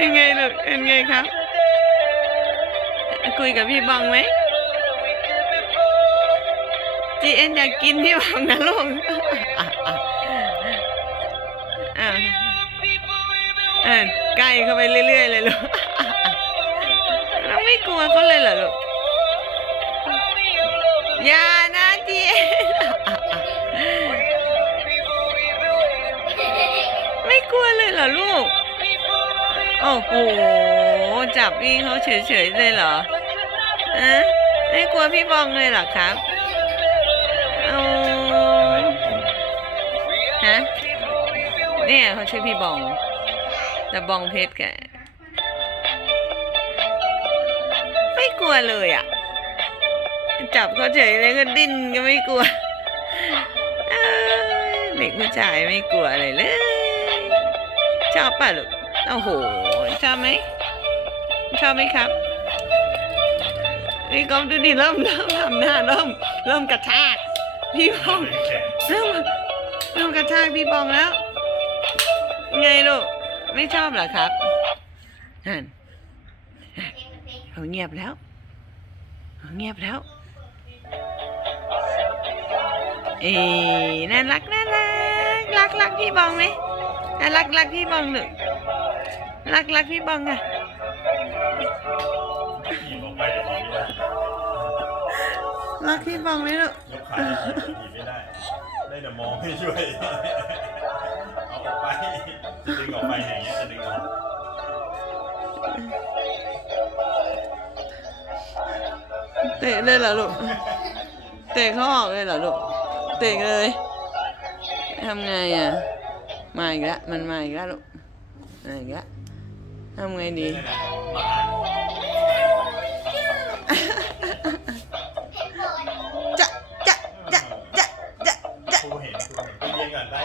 เป็นไงลูกเป็นไงครับ คุยกับพี่บองไหมจีเอ็นอยากกินพี่บองนะลูกอะอะใกล้เข้าไปเรื่อยๆเลยลูกเราไม่กลัวเขาเลยเหรอลูกอย่านะจีเอ็นไม่กลัวเลยเหรอลูก โอ้โห จับพี่เขาเฉยๆเลยเหรออะไม่กลัวพี่บองเลยเหรอครับเอาฮะ เนี่ยเขาชื่อพี่บอง แต่บองเพชรแก ไม่กลัวเลยอะ จับเขาเฉยเลยก็ดิ้นก็ไม่กลัวเอ้ยเด็กผู้ชายไม่กลัวอะไรเลย ชอบป่ะลูก โอ้โห ชอบไหม ชอบไหมครับ นี่กอมดูดิเริ่มเริ่มทำหน้าเริ่ม เริ่มกระชากพี่บองเริ่มเริ่มกระชากพี่บองแล้ว ไงลูก ไม่ชอบเหรอครับนั่นเขาเงียบแล้วเขาเงียบแล้ว เอ๊น่ารักน่ารักรักรักพี่บองไหม รักรักพี่บองหนึ่งรักรักพี่บองอะขี่ออกไปจะขี่ไม่ได้รักพี่บองไหมลูกยกขาขี่ไม่ได้ ได้แต่มองให้ช่วย เอาออกไปจะดึงออกไปอย่างเงี้ยจะดึงออกเตะเลยเหรอลูก เตะเขาออกเลยเหรอลูก เตะเลยทำไงอะ มาอีกแล้วมันมาอีกแล้วลูกมาอีกแล้วทำไงดี จะจะจะจะจะจะ ครูเห็นครูเห็นไปเรียนก่อนได้